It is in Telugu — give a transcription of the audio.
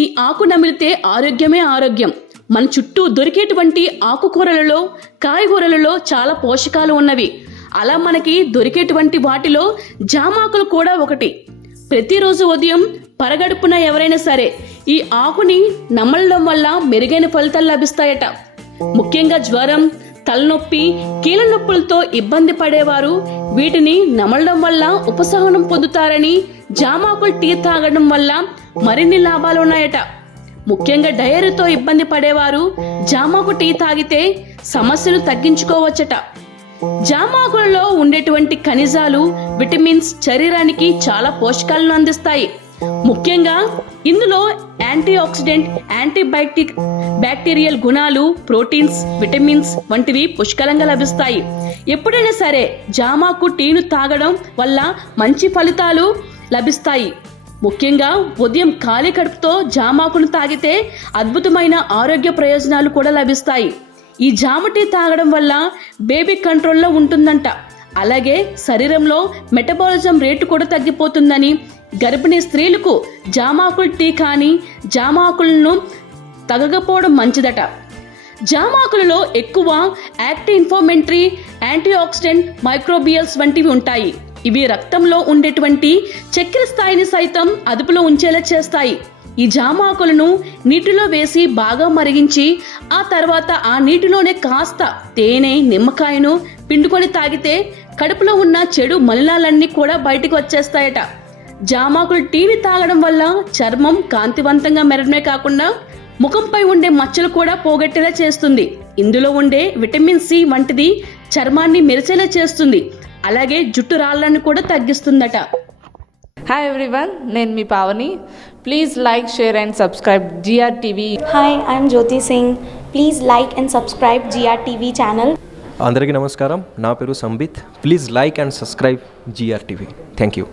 ఈ ఆకు నమిలితే ఆరోగ్యమే ఆరోగ్యం. మన చుట్టూ దొరికేటువంటి ఆకుకూరలలో, కాయగూరలలో చాలా పోషకాలు ఉన్నవి. అలా మనకి దొరికేటువంటి వాటిలో జామాకులు కూడా ఒకటి. ప్రతిరోజు ఉదయం పరగడుపున ఎవరైనా సరే ఈ ఆకుని నమలడం వల్ల మెరుగైన ఫలితాలు లభిస్తాయట. ముఖ్యంగా జ్వరం, తలనొప్పి, కీళ్ళ నొప్పులతో ఇబ్బంది పడేవారు వీటిని నమలడం వల్ల ఉపశమనం పొందుతారని, జామాకులు టీ తాగడం వల్ల మరిన్ని లాభాలు ఉన్నాయట. ముఖ్యంగా డయేరియాతో ఇబ్బంది పడేవారు జామాకు టీ తాగితే సమస్యలు తగ్గించుకోవచ్చట. జామాకులలో ఉండేటువంటి ఖనిజాలు, విటమిన్స్ శరీరానికి చాలా పోషకాలను అందిస్తాయి. ముఖ్యంగా ఇందులో యాంటీ ఆక్సిడెంట్, బ్యాక్టీరియల్ గుణాలు, ప్రోటీన్స్, విటమిన్స్ వంటివి పుష్కలంగా లభిస్తాయి. ఎప్పుడైనా సరే జామాకు టీను తాగడం వల్ల మంచి ఫలితాలు లభిస్తాయి. ముఖ్యంగా ఉదయం ఖాళీ కడుపుతో జామాకును తాగితే అద్భుతమైన ఆరోగ్య ప్రయోజనాలు కూడా లభిస్తాయి. ఈ జామ టీ తాగడం వల్ల బేబీ కంట్రోల్లో ఉంటుందంట. అలాగే శరీరంలో మెటబాలిజం రేటు కూడా తగ్గిపోతుందని, గర్భిణీ స్త్రీలకు జామాకుల టీ కానీ జామాకులను తగకపోవడం మంచిదట. జామాకులలో ఎక్కువ anti inflammatory, anti oxidant, microbials వంటివి ఉంటాయి. ఇవి రక్తంలో ఉండేటువంటి చక్కెర స్థాయిని సైతం అదుపులో ఉంచేలా చేస్తాయి. ఈ జామాకులను నీటిలో వేసి బాగా మరిగించి ఆ తర్వాత ఆ నీటిలోనే కాస్త తేనె, నిమ్మకాయను పిండుకొని తాగితే కడుపులో ఉన్న చెడు మలినాలన్నీ కూడా బయటకు వచ్చేస్తాయట. జామాకులు టీని తాగడం వల్ల చర్మం కాంతివంతంగా మెరడమే కాకుండా ముఖంపై ఉండే మచ్చలు కూడా పోగొట్టేలా చేస్తుంది. ఇందులో ఉండే విటమిన్ సి వంటిది చర్మాన్ని మెరిసేలా చేస్తుంది. అలాగే జుట్టు రాళ్ళను కూడా తగ్గిస్తుందట. హాయ్ ఎవ్రీవన్, నేను మీ Pavani. Please like, share and subscribe GRTV. Hi, I'm Jyoti Singh. Please like and subscribe GRTV channel. అందరికీ నమస్కారం. నా పేరు Sambit. Please like and subscribe GRTV. Thank you.